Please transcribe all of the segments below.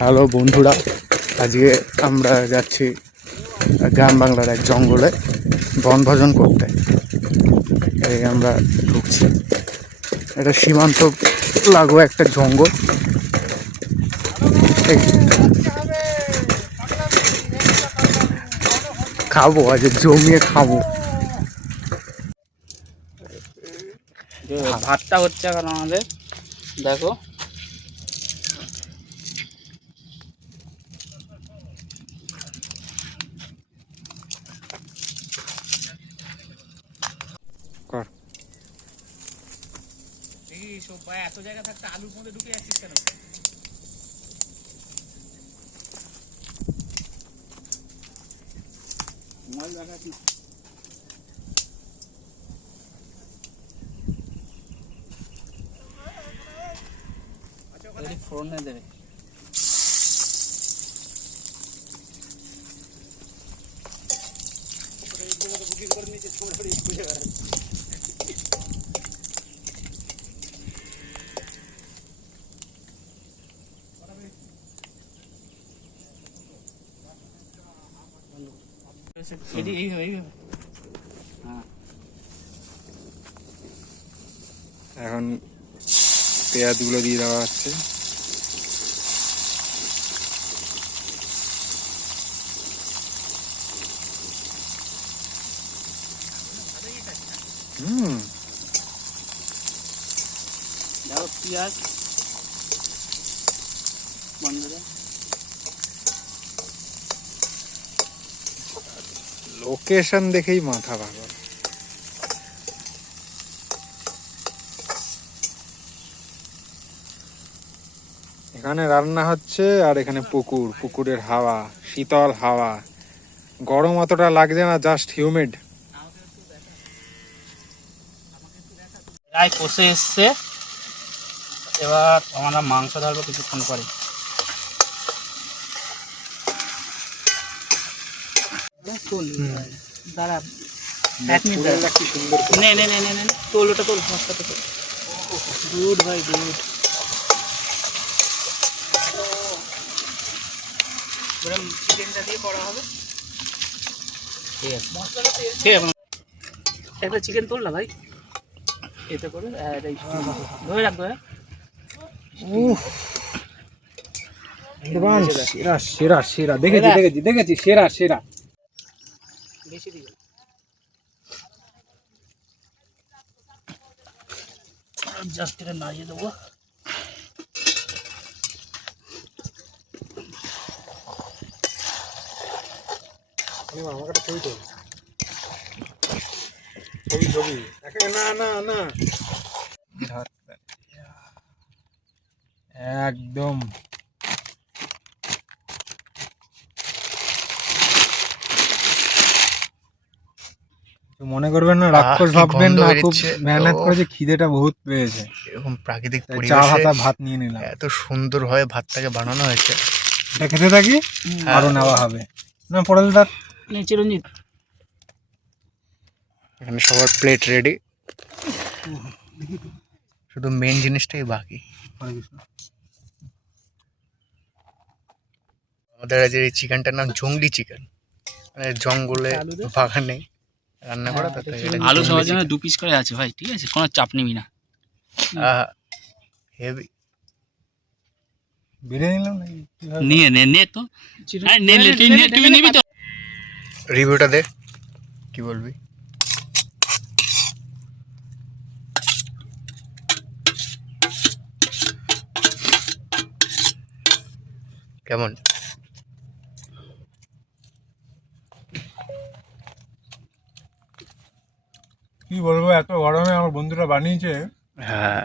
Hello বন্ধুরা, আজকে আমরা যাচ্ছি গ্রাম বাংলার এক জঙ্গলে বনভোজন করতে। এই আমরা ঢুকছি। এটা সীমান্ত লাগোয়া একটা জঙ্গল। খাব আজ জমিয়ে খাব। ভাতটা হচ্ছে এখন আমাদের। দেখো এত জায়গা থাকতে আলুর মধ্যে ঢুকে যাচ্ছিস কেন মাল দেখাচ্ছিস ফোড়নে দেবে এটি এইভাবে এইভাবে হ্যাঁ। এখন পেঁয়াজগুলো দিয়ে দেওয়া হচ্ছে। হুম। পেঁয়াজ। বন্ধুরা। লোকেশন দেখেই মাথা ভালো। এখানে রান্না হচ্ছে আর এখানে পুকুর, পুকুরের হাওয়া, শীতল হাওয়া। গরম অতটা লাগছে না জাস্ট হিউমিড প্রায় কষে এসছে। এবার আমরা মাংস ধরবো কিছুক্ষণ পরে। দাঁড়া। এক মিনিট নে নে নে নে নে। তোল ওটা তোল মশলাটা তোল। গুড ভাই গুড চিকেনটা দিয়ে করা হবে। ঠিক আছে। ঠিক আছে। একটা চিকেন তোল না ভাই। এতে করে ধরে রাখব হ্যাঁ উফ। সেরা সেরা সেরা। দেখেছি দেখেছি দেখেছি সেরা সেরা। বেশি দিবে জাস্ট এটা নাড়িয়ে দেবো। আমাকে একটা ছবি তোল। ছবি ছবি। না না না। একদম। মনে করবেন না রাক্ষস ভাববেন না খুব মেহনত ও। করেছে খিদেটা বহুত পেয়েছে। এরকম প্রাকৃতিক চা হাতা ভাত নিয়ে নিলাম। এত সুন্দর সুন্দরভাবে ভাতটাকে বানানো হয়েছে। এটা খেতে থাকি? হ্যাঁ। আরও নেওয়া হবে। না পড়েল দাঁত চিরঞ্জিত। এখানে সবার প্লেট রেডি শুধু মেন জিনিসটাই বাকি। আমাদের আজ এই চিকেনটার নাম জঙ্গলি চিকেন মানে জঙ্গলে। বাগানে রান্না করা তো তাই এটা আলু সবার জন্য দু পিস করে আছে ভাই ঠিক আছে? কোনো চাপ নিবি না। আহা, হেভি। বেড়ে নিলাম নিয়ে নে নে তো। নে নে তুই নে- তুই নিবি তো। রিভিউটা দে। কি বলবি? কেমন? কি বলব এত গরমে আমার বন্ধুরা বানিয়েছে। হ্যাঁ।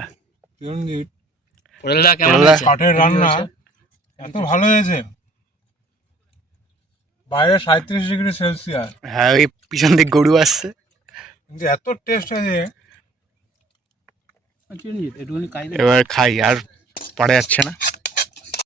চিরঞ্জিত। পড়েলদা কেমন পড়েলদা। কাঠের রান্না এত ভালো হয়েছে। বাইরে সাঁত্রিশ ডিগ্রি সেলসিয়াস। হ্যাঁ ওই পিছন দিক গরু আসছে। কিন্তু এত টেস্ট হয়েছে। এবার খাই আর পারা যাচ্ছে না।